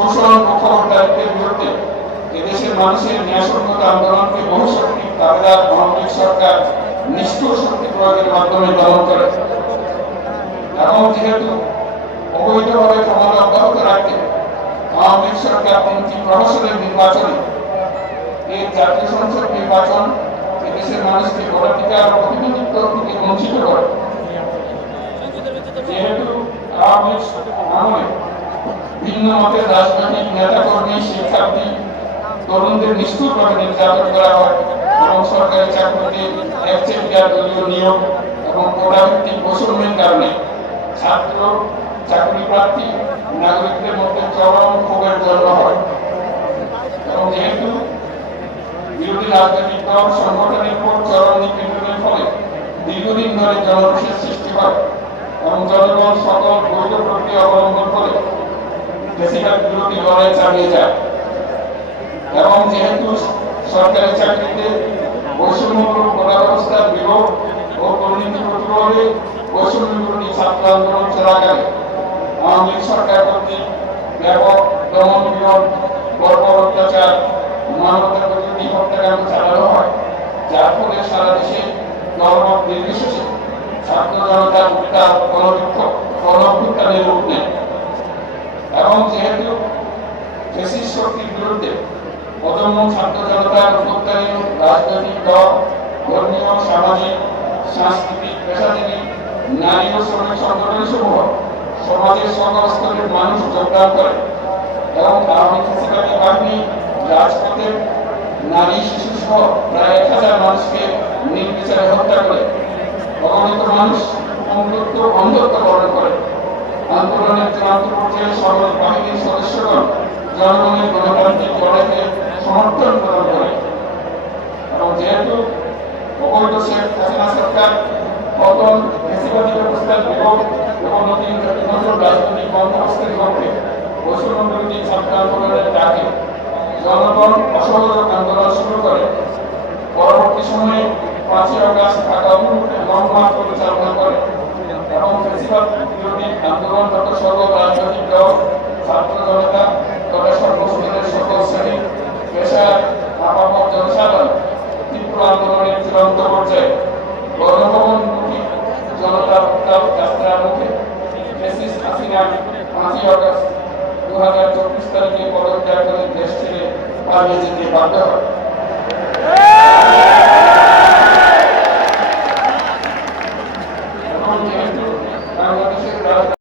শোষণ ও খবরদারিত্বের বিরুদ্ধে এদেশের মানুষের ন্যায়সঙ্গত আন্দোলনকে বহুশক্তি তারা আওয়ামী সরকার নিষ্ঠুর শক্তি প্রয়োগের মাধ্যমে দমন করে। এবং যেহেতু অবৈধভাবে ক্ষমতা অব্যাহত রাখতে আওয়ামী সরকার 3টি প্রহসনের নির্বাচনে এই জাতীয় সংসদ নির্বাচন এদেশের মানুষকে ভোটাধিকার ও প্রতিনিধিত্ব থেকে বঞ্চিত করে। যেহেতু আওয়ামী আমলে ভিন্ন মতের রাজনৈতিক নেতাকর্মী, শিক্ষার্থী, তরুণদের নিষ্ঠুরভাবে নির্যাতন করা হয় এবং সরকারি চাকরিতে একচেটিয়া দলীয় নিয়োগ এবং কোটাভিত্তিক বৈষম্যের কারণে ছাত্র, চাকরি প্রার্থী, নাগরিকদের মধ্যে চরম ক্ষোভের জন্ম হয়। এবং যেহেতু বিরোধী রাজনৈতিক দল সংগঠনের উপর চরম নিপীড়নের ফলে দীর্ঘদিন ধরে জনরোষের সৃষ্টি হয় এবং জনগণ সকল বৈধ প্রক্রিয়া অবলম্বন করে বেশিরভাগ বিরোধী লড়াই চালিয়ে যায়। এবং যেহেতু সরকারি চাকরিতে বৈষম্যমূলক কোটা ব্যবস্থার বিরোধ ও দুর্নীতি প্রতিরোধে বৈষম্য বিরোধী ছাত্র আন্দোলন চলাকালে আওয়ামী সরকার কর্তৃক ব্যাপক দমন পীড়ন, বর্বর অত্যাচার, মানবতা বিরোধী হত্যাকাণ্ড চালানো হয়, যার ফলে সারা দেশে দলমত নির্বিশেষে ছাত্র জনতার উত্তাপ গণঅভ্যুত্থানের রূপ নেয়। এবং যেহেতু ফ্যাসিস্ট শক্তির বিরুদ্ধে অদম্য ছাত্র জনতার অভ্যুত্থানে রাজনৈতিক দল, ধর্মীয়, সামাজিক, সাংস্কৃতিক, পেশাজীবী, নারী ও শ্রমিক সংগঠন সমূহ সমাজের সকল স্তরের মানুষ যোগদান করে এবং আওয়ামী ফ্যাসিবাদী বাহিনী রাজপথে নারী, শিশু সহ প্রায় 1000 মানুষকে নির্বিচারে হত্যা করে, অগণিত মানুষ অন্ধত্ব বরণ করে। আন্দোলনের চূড়ান্ত পর্যায়ে সকল বাহিনীর সদস্যগণ জনগণের গণতান্ত্রিক লড়াইকে সমর্থন প্রদান করে। এবং যেহেতু অবৈধ শেখ হাসিনা সরকার পতন, ফ্যাসিবাদী ব্যবস্থার বিরোধ এবং নতুন রাজনৈতিক বন্দোবস্তের লক্ষ্যে বৈষম্য বিরোধী ছাত্র আন্দোলনের ডাকে জনগণ অসহযোগ আন্দোলন শুরু করে, পরবর্তী সময়ে 5ই আগস্ট ঢাকা অভিমুখে লং মার্চ পরিচালনা করে এবং ফ্যাসিবাদ বিরোধী আন্দোলনরত সকল রাজনৈতিক দল, ছাত্র জনতা তথা সর্বস্তরের সকল শ্রেণী, পেশার আপামর জনসাধারণ তীব্র আন্দোলনের চূড়ান্ত পর্যায়ে গণভবনমুখী জনতার উত্তাপ যাত্রার মুখে ফ্যাসিস্ট হাসিনা 5ই আগস্ট 2024 তারিখে পদত্যাগ করে দেশ ছেড়ে পালিয়ে যেতে বাধ্য হয়।